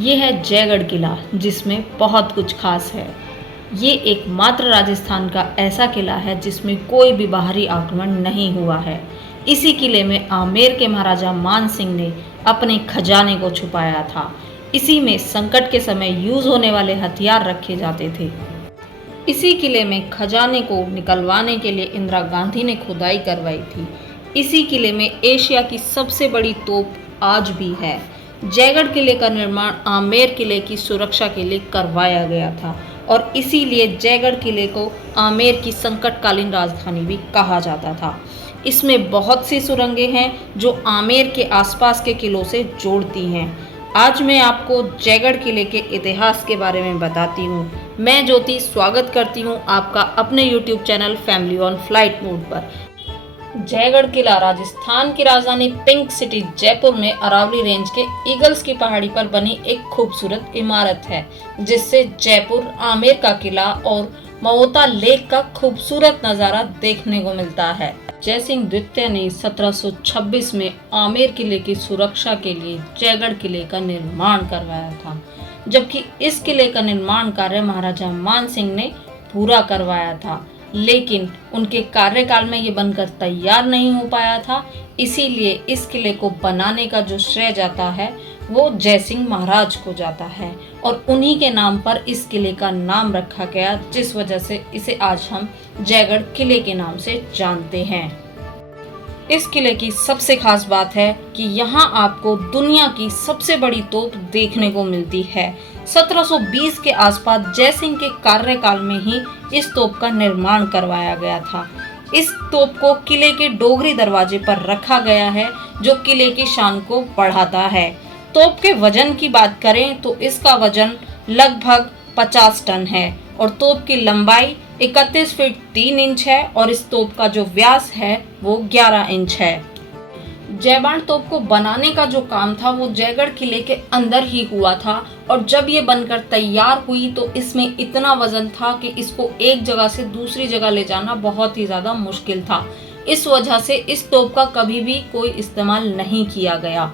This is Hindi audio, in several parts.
ये है जयगढ़ किला, जिसमें बहुत कुछ खास है। ये एकमात्र राजस्थान का ऐसा किला है जिसमें कोई भी बाहरी आक्रमण नहीं हुआ है। इसी किले में आमेर के महाराजा मान सिंह ने अपने खजाने को छुपाया था। इसी में संकट के समय यूज होने वाले हथियार रखे जाते थे। इसी किले में खजाने को निकलवाने के लिए इंदिरा गांधी ने खुदाई करवाई थी। इसी किले में एशिया की सबसे बड़ी तोप आज भी है। जयगढ़ किले का निर्माण आमेर किले की सुरक्षा के लिए करवाया गया था और इसीलिए जयगढ़ किले को आमेर की संकटकालीन राजधानी भी कहा जाता था। इसमें बहुत सी सुरंगें हैं जो आमेर के आसपास के किलों से जोड़ती हैं। आज मैं आपको जयगढ़ किले के इतिहास के बारे में बताती हूँ। मैं ज्योति स्वागत करती हूँ आपका अपने YouTube channel family on flight mode पर। जयगढ़ किला राजस्थान की राजधानी पिंक सिटी जयपुर में अरावली रेंज के ईगल्स की पहाड़ी पर बनी एक खूबसूरत इमारत है, जिससे जयपुर, आमेर का किला और मवोता लेक का खूबसूरत नज़ारा देखने को मिलता है। जयसिंह द्वितीय ने 1726 में आमेर किले की सुरक्षा के लिए जयगढ़ किले का निर्माण करवाया था, जबकि इस किले का निर्माण कार्य महाराजा मान सिंह ने पूरा करवाया था, लेकिन उनके कार्यकाल में ये बनकर तैयार नहीं हो पाया था। इसीलिए इस किले को बनाने का जो श्रेय जाता है वो जयसिंह महाराज को जाता है और उन्हीं के नाम पर इस किले का नाम रखा गया, जिस वजह से इसे आज हम जयगढ़ किले के नाम से जानते हैं। इस किले की सबसे खास बात है कि यहाँ आपको दुनिया की सबसे बड़ी तोप देखने को मिलती है। 1720 के आसपास जयसिंह के कार्यकाल में ही इस तोप का निर्माण करवाया गया था। इस तोप को किले के डोगरी दरवाजे पर रखा गया है, जो किले की शान को बढ़ाता है। तोप के वजन की बात करें तो इसका वजन लगभग 50 टन है और तोप की लंबाई 31 फीट 3 इंच है और इस तोप का जो व्यास है वो 11 इंच है। जयबाण तोप को बनाने का जो काम था वो जयगढ़ किले के अंदर ही हुआ था और जब ये बनकर तैयार हुई तो इसमें इतना वजन था कि इसको एक जगह से दूसरी जगह ले जाना बहुत ही ज़्यादा मुश्किल था। इस वजह से इस तोप का कभी भी कोई इस्तेमाल नहीं किया गया।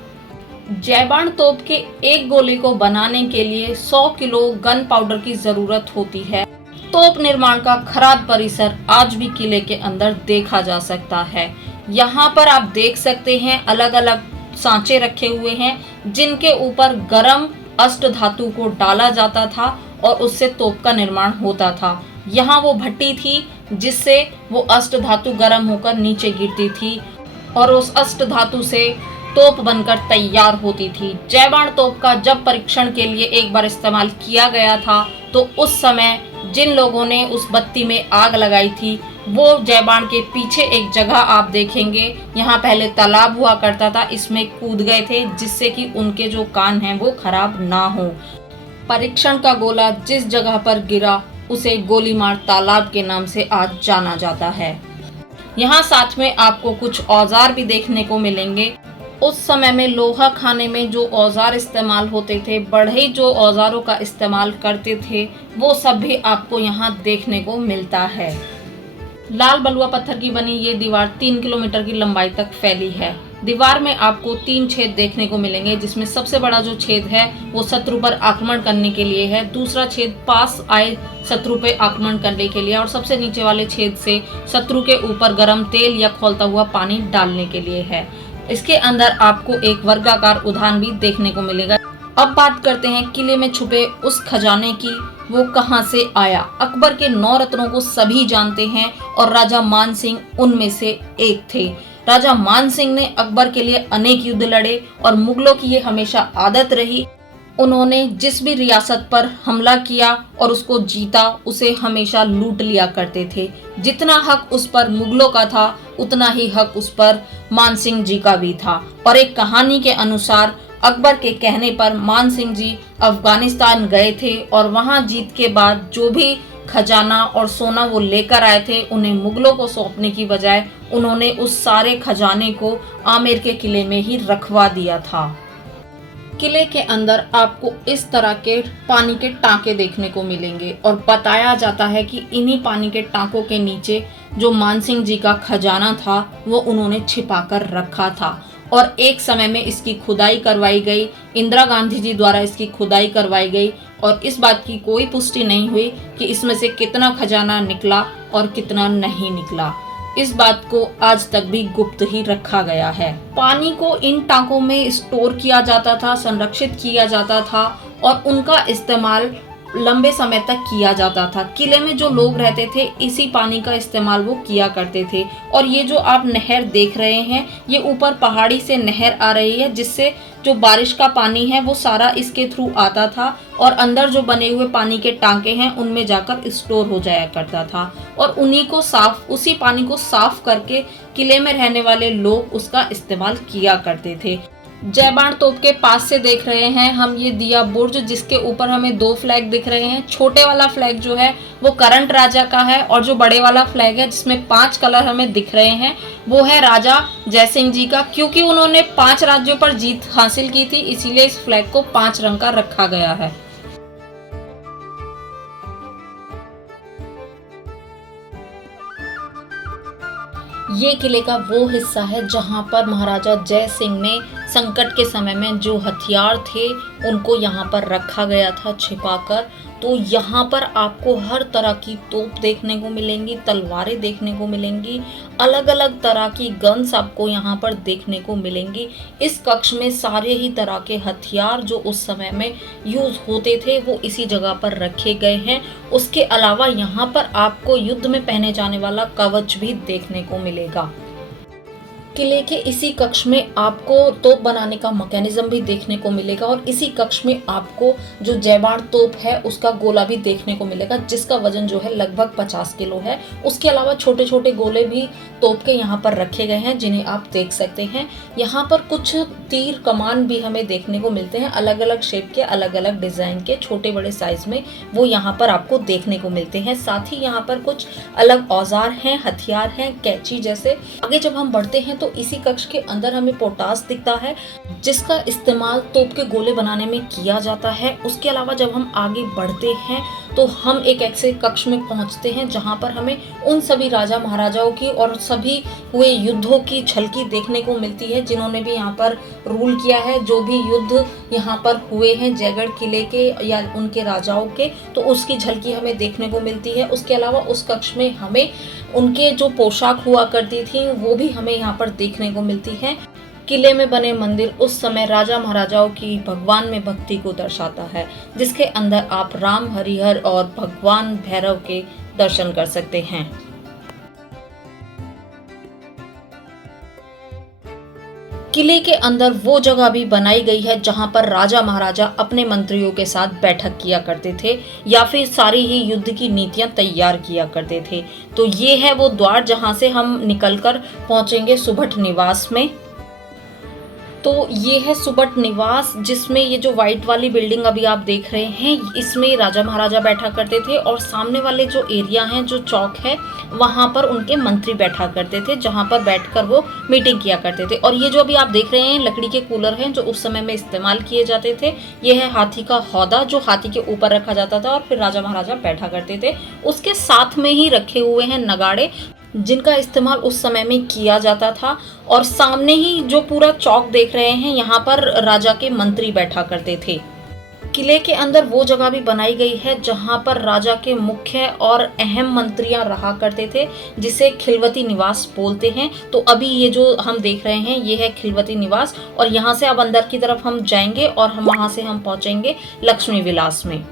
जयबाण तोप के एक गोले को बनाने के लिए 100 किलो गन पाउडर की ज़रूरत होती है। तोप निर्माण का खराद परिसर आज भी किले के अंदर देखा जा सकता है। यहाँ पर आप देख सकते हैं अलग अलग सांचे रखे हुए हैं, जिनके ऊपर गर्म अष्ट धातु को डाला जाता था और उससे तोप का निर्माण होता था। यहाँ वो भट्टी थी जिससे वो अष्ट धातु गर्म होकर नीचे गिरती थी और उस अष्ट धातु से तोप बनकर तैयार होती थी। जयबाण तोप का जब परीक्षण के लिए एक बार इस्तेमाल किया गया था तो उस समय जिन लोगों ने उस बत्ती में आग लगाई थी वो जयबाण के पीछे एक जगह आप देखेंगे, यहाँ पहले तालाब हुआ करता था, इसमें कूद गए थे जिससे कि उनके जो कान हैं वो खराब ना हो। परीक्षण का गोला जिस जगह पर गिरा उसे गोलीमार तालाब के नाम से आज जाना जाता है। यहाँ साथ में आपको कुछ औजार भी देखने को मिलेंगे। उस समय में लोहा खाने में जो औजार इस्तेमाल होते थे, बढ़ई जो औजारों का इस्तेमाल करते थे, वो सब भी आपको यहाँ देखने को मिलता है। लाल बलुआ पत्थर की बनी ये दीवार 3 किलोमीटर की लंबाई तक फैली है। दीवार में आपको 3 छेद देखने को मिलेंगे, जिसमें सबसे बड़ा जो छेद है वो शत्रु पर आक्रमण करने के लिए है, दूसरा छेद पास आए शत्रु पे आक्रमण करने के लिए और सबसे नीचे वाले छेद से शत्रु के ऊपर गर्म तेल या खौलता हुआ पानी डालने के लिए है। इसके अंदर आपको एक वर्गाकार उद्यान भी देखने को मिलेगा। अब बात करते हैं किले में छुपे उस खजाने की, वो कहां से आया। अकबर के 9 रत्नों को सभी जानते हैं और राजा मान सिंह उनमें से एक थे। राजा मान सिंह ने अकबर के लिए अनेक युद्ध लड़े और मुगलों की ये हमेशा आदत रही, उन्होंने जिस भी रियासत पर हमला किया और उसको जीता उसे हमेशा लूट लिया करते थे। जितना हक उस पर मुगलों का था उतना ही हक उस पर मान सिंह जी का भी था। और एक कहानी के अनुसार अकबर के कहने पर मान सिंह जी अफगानिस्तान गए थे और वहां जीत के बाद जो भी खजाना और सोना वो लेकर आए थे उन्हें मुगलों को सौंपने की बजाय उन्होंने उस सारे खजाने को आमेर के किले में ही रखवा दिया था। किले के अंदर आपको इस तरह के पानी के टांके देखने को मिलेंगे और बताया जाता है कि इन्हीं पानी के टांकों के नीचे जो मान सिंह जी का खजाना था वो उन्होंने छिपा कर रखा था और एक समय में इसकी खुदाई करवाई गई, इंदिरा गांधी जी द्वारा इसकी खुदाई करवाई गई और इस बात की कोई पुष्टि नहीं हुई कि इसमें से कितना खजाना निकला और कितना नहीं निकला। इस बात को आज तक भी गुप्त ही रखा गया है। पानी को इन टांकों में स्टोर किया जाता था, संरक्षित किया जाता था और उनका इस्तेमाल लंबे समय तक किया जाता था। किले में जो लोग रहते थे इसी पानी का इस्तेमाल वो किया करते थे। और ये जो आप नहर देख रहे हैं, ये ऊपर पहाड़ी से नहर आ रही है, जिससे जो बारिश का पानी है वो सारा इसके थ्रू आता था और अंदर जो बने हुए पानी के टांके हैं उनमें जाकर स्टोर हो जाया करता था। और उसी पानी को साफ करके किले में रहने वाले लोग उसका इस्तेमाल किया करते थे। जय बाण तोप के पास से देख रहे हैं हम ये दिया बुर्ज, जिसके ऊपर हमें 2 फ्लैग दिख रहे हैं। छोटे वाला फ्लैग जो है वो करंट राजा का है और जो बड़े वाला फ्लैग है जिसमें 5 कलर हमें दिख रहे हैं वो है राजा जय सिंह जी का। क्योंकि उन्होंने 5 राज्यों पर जीत हासिल की थी, इसीलिए इस फ्लैग को 5 रंग का रखा गया है। ये किले का वो हिस्सा है जहाँ पर महाराजा जय सिंह ने संकट के समय में जो हथियार थे उनको यहाँ पर रखा गया था छिपाकर। तो यहाँ पर आपको हर तरह की तोप देखने को मिलेंगी, तलवारें देखने को मिलेंगी, अलग अलग तरह की गन्स आपको यहाँ पर देखने को मिलेंगी। इस कक्ष में सारे ही तरह के हथियार जो उस समय में यूज होते थे वो इसी जगह पर रखे गए हैं। उसके अलावा यहाँ पर आपको युद्ध में पहने जाने वाला कवच भी देखने को मिलेगा। किले के इसी कक्ष में आपको तोप बनाने का मैकेनिज्म भी देखने को मिलेगा और इसी कक्ष में आपको जो जय बाण तोप है उसका गोला भी देखने को मिलेगा, जिसका वजन जो है लगभग 50 किलो है। उसके अलावा छोटे छोटे गोले भी तोप के यहाँ पर रखे गए हैं जिन्हें आप देख सकते हैं। यहाँ पर कुछ तीर कमान भी हमें देखने को मिलते हैं, अलग अलग शेप के, अलग अलग डिजाइन के, छोटे बड़े साइज में वो यहाँ पर आपको देखने को मिलते हैं। साथ ही यहाँ पर कुछ अलग औजार हैं, हथियार हैं, कैंची जैसे। आगे जब हम बढ़ते हैं तो इसी कक्ष के अंदर हमें पोटास दिखता है जिसका इस्तेमाल तोप के गोले बनाने में किया जाता है। उसके अलावा जब हम आगे बढ़ते हैं तो हम एक ऐसे कक्ष में पहुंचते हैं जहां पर हमें उन सभी राजा महाराजाओं की और सभी हुए युद्धों की झलकी देखने को मिलती है जिन्होंने भी यहाँ पर रूल किया है। जो भी युद्ध यहाँ पर हुए हैं जयगढ़ किले के या उनके राजाओं के, तो उसकी झलकी हमें देखने को मिलती है। उसके अलावा उस कक्ष में हमें उनके जो पोशाक हुआ करती थी वो भी हमें यहाँ पर देखने को मिलती है। किले में बने मंदिर उस समय राजा महाराजाओं की भगवान में भक्ति को दर्शाता है, जिसके अंदर आप राम, हरिहर और भगवान भैरव के दर्शन कर सकते हैं। किले के अंदर वो जगह भी बनाई गई है जहां पर राजा महाराजा अपने मंत्रियों के साथ बैठक किया करते थे या फिर सारी ही युद्ध की नीतियां तैयार किया करते थे। तो ये है वो द्वार जहां से हम निकलकर पहुंचेंगे सुभट निवास में। तो ये है सुबट निवास, जिसमें ये जो व्हाइट वाली बिल्डिंग अभी आप देख रहे हैं इसमें राजा महाराजा बैठा करते थे और सामने वाले जो एरिया हैं, जो चौक है, वहाँ पर उनके मंत्री बैठा करते थे जहाँ पर बैठकर वो मीटिंग किया करते थे। और ये जो अभी आप देख रहे हैं लकड़ी के कूलर हैं जो उस समय में इस्तेमाल किए जाते थे। ये है हाथी का हौदा जो हाथी के ऊपर रखा जाता था और फिर राजा महाराजा बैठा करते थे। उसके साथ में ही रखे हुए हैं नगाड़े जिनका इस्तेमाल उस समय में किया जाता था। और सामने ही जो पूरा चौक देख रहे हैं यहाँ पर राजा के मंत्री बैठा करते थे। किले के अंदर वो जगह भी बनाई गई है जहाँ पर राजा के मुख्य और अहम मंत्रियां रहा करते थे, जिसे खिलवती निवास बोलते हैं। तो अभी ये जो हम देख रहे हैं ये है खिलवती निवास और यहाँ से अब अंदर की तरफ हम जाएंगे और हम वहाँ से हम पहुँचेंगे लक्ष्मी विलास में।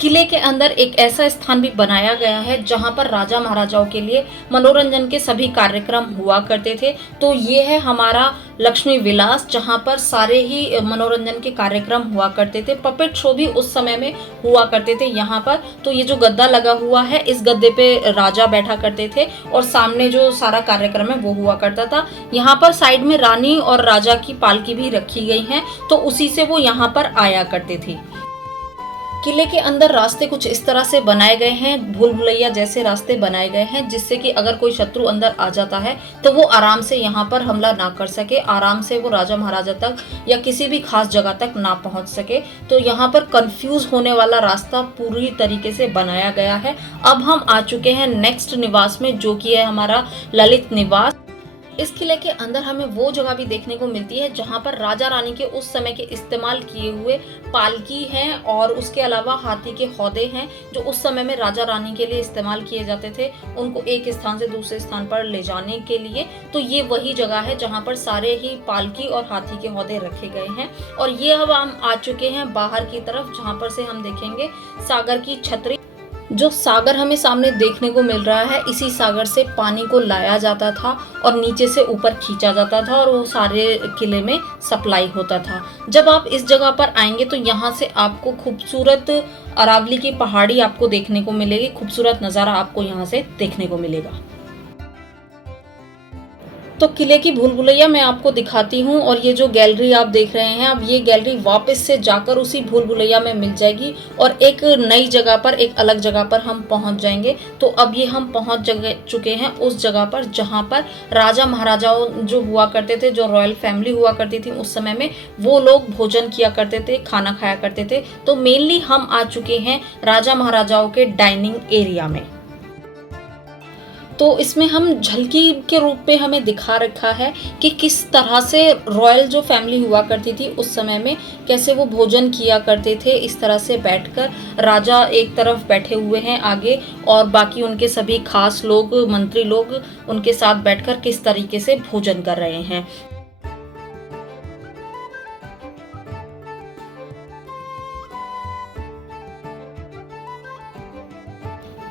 किले के अंदर एक ऐसा स्थान भी बनाया गया है जहां पर राजा महाराजाओं के लिए मनोरंजन के सभी कार्यक्रम हुआ करते थे। तो ये है हमारा लक्ष्मी विलास जहां पर सारे ही मनोरंजन के कार्यक्रम हुआ करते थे। पपेट शो भी उस समय में हुआ करते थे यहाँ पर। तो ये जो गद्दा लगा हुआ है इस गद्दे पे राजा बैठा करते थे और सामने जो सारा कार्यक्रम है वो हुआ करता था। यहाँ पर साइड में रानी और राजा की पालकी भी रखी गई है, तो उसी से वो यहाँ पर आया करते थे। किले के अंदर रास्ते कुछ इस तरह से बनाए गए हैं, भूल भुलैया जैसे रास्ते बनाए गए हैं, जिससे कि अगर कोई शत्रु अंदर आ जाता है तो वो आराम से यहाँ पर हमला ना कर सके, आराम से वो राजा महाराजा तक या किसी भी खास जगह तक ना पहुँच सके। तो यहाँ पर कंफ्यूज होने वाला रास्ता पूरी तरीके से बनाया गया है। अब हम आ चुके हैं नेक्स्ट निवास में, जो कि है हमारा ललित निवास। इस किले के अंदर हमें वो जगह भी देखने को मिलती है जहां पर राजा रानी के उस समय के इस्तेमाल किए हुए पालकी हैं, और उसके अलावा हाथी के हौदे हैं जो उस समय में राजा रानी के लिए इस्तेमाल किए जाते थे, उनको एक स्थान से दूसरे स्थान पर ले जाने के लिए। तो ये वही जगह है जहां पर सारे ही पालकी और हाथी के हौदे रखे गए हैं। और ये अब हम आ चुके हैं बाहर की तरफ, जहाँ पर से हम देखेंगे सागर की छतरी। जो सागर हमें सामने देखने को मिल रहा है, इसी सागर से पानी को लाया जाता था और नीचे से ऊपर खींचा जाता था और वो सारे किले में सप्लाई होता था। जब आप इस जगह पर आएंगे तो यहाँ से आपको खूबसूरत अरावली की पहाड़ी आपको देखने को मिलेगी, खूबसूरत नज़ारा आपको यहाँ से देखने को मिलेगा। तो किले की भूल भुलैया मैं आपको दिखाती हूँ, और ये जो गैलरी आप देख रहे हैं, अब ये गैलरी वापस से जाकर उसी भूल भुलैया में मिल जाएगी और एक नई जगह पर, एक अलग जगह पर हम पहुँच जाएंगे। तो अब ये हम पहुँच चुके हैं उस जगह पर जहाँ पर राजा महाराजाओं जो हुआ करते थे, जो रॉयल फैमिली हुआ करती थी उस समय में, वो लोग भोजन किया करते थे, खाना खाया करते थे। तो मेनली हम आ चुके हैं राजा महाराजाओं के डाइनिंग एरिया में। तो इसमें हम झलकी के रूप में हमें दिखा रखा है कि किस तरह से रॉयल जो फैमिली हुआ करती थी उस समय में कैसे वो भोजन किया करते थे। इस तरह से बैठकर राजा एक तरफ बैठे हुए हैं आगे, और बाकी उनके सभी खास लोग, मंत्री लोग उनके साथ बैठकर किस तरीके से भोजन कर रहे हैं।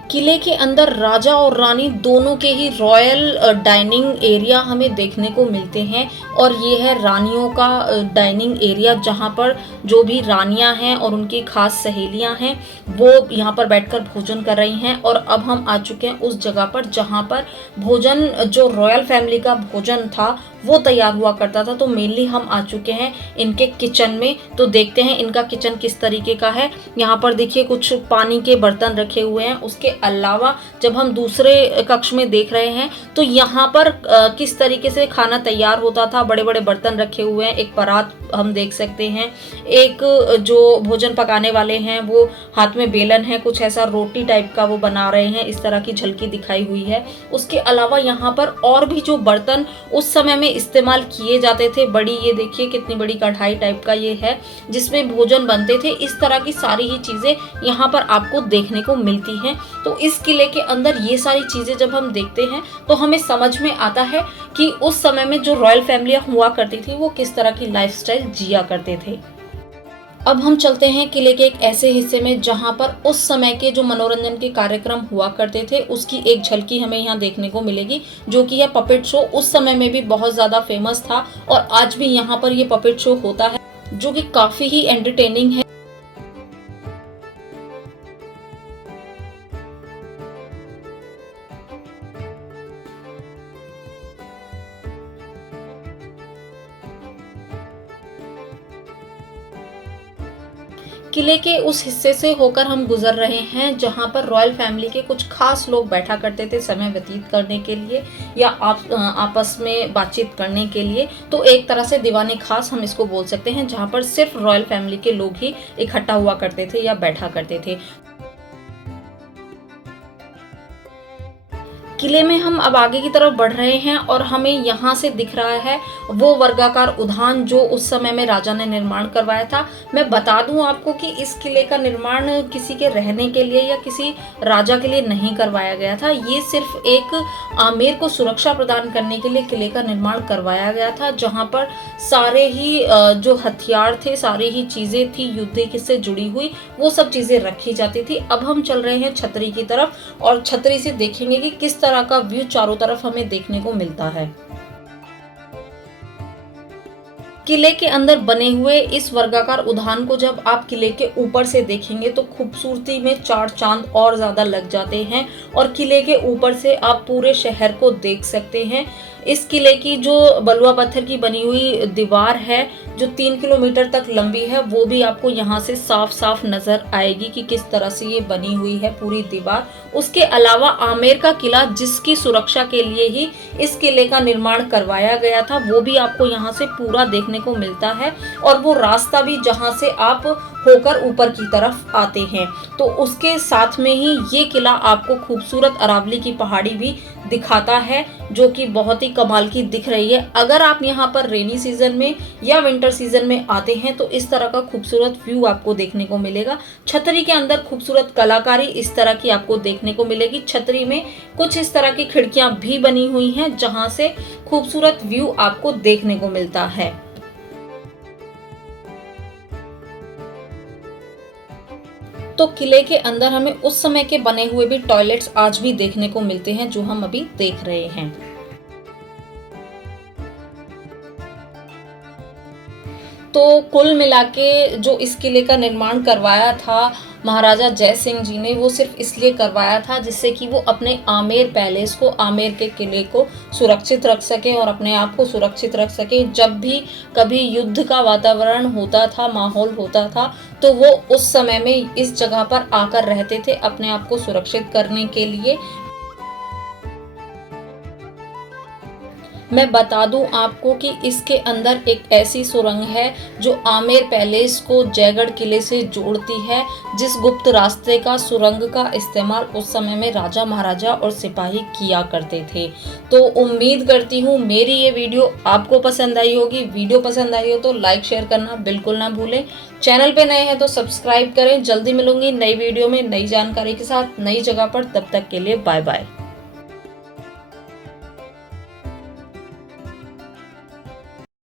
किले के अंदर राजा और रानी दोनों के ही रॉयल डाइनिंग एरिया हमें देखने को मिलते हैं, और ये है रानियों का डाइनिंग एरिया, जहाँ पर जो भी रानियां हैं और उनकी खास सहेलियां हैं वो यहाँ पर बैठकर भोजन कर रही हैं। और अब हम आ चुके हैं उस जगह पर जहाँ पर भोजन, जो रॉयल फैमिली का भोजन था वो तैयार हुआ करता था। तो मेनली हम आ चुके हैं इनके किचन में, तो देखते हैं इनका किचन किस तरीके का है। यहाँ पर देखिए कुछ पानी के बर्तन रखे हुए हैं। उसके अलावा जब हम दूसरे कक्ष में देख रहे हैं तो यहाँ पर किस तरीके से खाना तैयार होता था, बड़े बड़े बर्तन रखे हुए हैं, एक परात हम देख सकते हैं, एक जो भोजन पकाने वाले हैं वो हाथ में बेलन है, कुछ ऐसा रोटी टाइप का वो बना रहे हैं, इस तरह की झलकी दिखाई हुई है। उसके अलावा यहाँ पर और भी जो बर्तन उस समय में इस्तेमाल किए जाते थे, बड़ी, ये देखिए कितनी बड़ी कढ़ाई टाइप का ये है जिसमें भोजन बनते थे। इस तरह की सारी ही चीजें यहाँ पर आपको देखने को मिलती हैं। तो इस किले के अंदर ये सारी चीजें जब हम देखते हैं तो हमें समझ में आता है कि उस समय में जो रॉयल फैमिलियां हुआ करती थी वो किस तरह की लाइफस्टाइल जिया करते थे। अब हम चलते हैं किले के एक ऐसे हिस्से में जहां पर उस समय के जो मनोरंजन के कार्यक्रम हुआ करते थे उसकी एक झलकी हमें यहाँ देखने को मिलेगी, जो कि है पपेट शो। उस समय में भी बहुत ज़्यादा फेमस था और आज भी यहाँ पर ये पपेट शो होता है, जो कि काफ़ी ही एंटरटेनिंग है। किले के उस हिस्से से होकर हम गुजर रहे हैं जहां पर रॉयल फैमिली के कुछ खास लोग बैठा करते थे समय व्यतीत करने के लिए या आपस में बातचीत करने के लिए। तो एक तरह से दीवाने खास हम इसको बोल सकते हैं, जहां पर सिर्फ रॉयल फैमिली के लोग ही इकट्ठा हुआ करते थे या बैठा करते थे। किले में हम अब आगे की तरफ बढ़ रहे हैं और हमें यहाँ से दिख रहा है वो वर्गाकार उद्यान जो उस समय में राजा ने निर्माण करवाया था। मैं बता दूं आपको कि इस किले का निर्माण किसी के रहने के लिए या किसी राजा के लिए नहीं करवाया गया था। ये सिर्फ एक आमेर को सुरक्षा प्रदान करने के लिए किले का निर्माण करवाया गया था, जहाँ पर सारे ही जो हथियार थे, सारी ही चीज़ें थी युद्ध से जुड़ी हुई, वो सब चीज़ें रखी जाती थी। अब हम चल रहे हैं छतरी की तरफ और छतरी से देखेंगे कि किस तरह का व्यू चारों तरफ हमें देखने को मिलता है। किले के अंदर बने हुए इस वर्गाकार उद्यान को जब आप किले के ऊपर से देखेंगे तो खूबसूरती में चार चांद और ज्यादा लग जाते हैं और किले के ऊपर से आप पूरे शहर को देख सकते हैं। इस किले की जो बलुआ पत्थर की बनी हुई दीवार है जो 3 किलोमीटर तक लंबी है वो भी आपको यहाँ से साफ साफ नजर आएगी कि किस तरह से ये बनी हुई है पूरी दीवार। उसके अलावा आमेर का किला, जिसकी सुरक्षा के लिए ही इस किले का निर्माण करवाया गया था, वो भी आपको यहाँ से पूरा देखने को मिलता है। और वो रास्ता भी जहाँ से आप होकर ऊपर की तरफ आते हैं, तो उसके साथ में ही ये किला आपको खूबसूरत अरावली की पहाड़ी भी दिखाता है, जो कि बहुत ही कमाल की दिख रही है। अगर आप यहाँ पर रेनी सीजन में या विंटर सीजन में आते हैं तो इस तरह का खूबसूरत व्यू आपको देखने को मिलेगा। छतरी के अंदर खूबसूरत कलाकारी इस तरह की आपको देखने को मिलेगी। छतरी में कुछ इस तरह की खिड़कियां भी बनी हुई हैं जहां से खूबसूरत व्यू आपको देखने को मिलता है। तो किले के अंदर हमें उस समय के बने हुए भी टॉयलेट्स आज भी देखने को मिलते हैं, जो हम अभी देख रहे हैं। तो कुल मिला के जो इस किले का निर्माण करवाया था महाराजा जय सिंह जी ने, वो सिर्फ इसलिए करवाया था जिससे कि वो अपने आमेर पैलेस को, आमेर के किले को सुरक्षित रख सके और अपने आप को सुरक्षित रख सके। जब भी कभी युद्ध का वातावरण होता था, माहौल होता था, तो वो उस समय में इस जगह पर आकर रहते थे अपने आप को सुरक्षित करने के लिए। मैं बता दूं आपको कि इसके अंदर एक ऐसी सुरंग है जो आमेर पैलेस को जयगढ़ किले से जोड़ती है, जिस गुप्त रास्ते का, सुरंग का इस्तेमाल उस समय में राजा महाराजा और सिपाही किया करते थे। तो उम्मीद करती हूँ मेरी ये वीडियो आपको पसंद आई होगी। वीडियो पसंद आई हो तो लाइक शेयर करना बिल्कुल ना भूलें। चैनल पे नए हैं तो सब्सक्राइब करें। जल्दी मिलूंगी नई वीडियो में नई जानकारी के साथ, नई जगह पर। तब तक के लिए बाय बाय।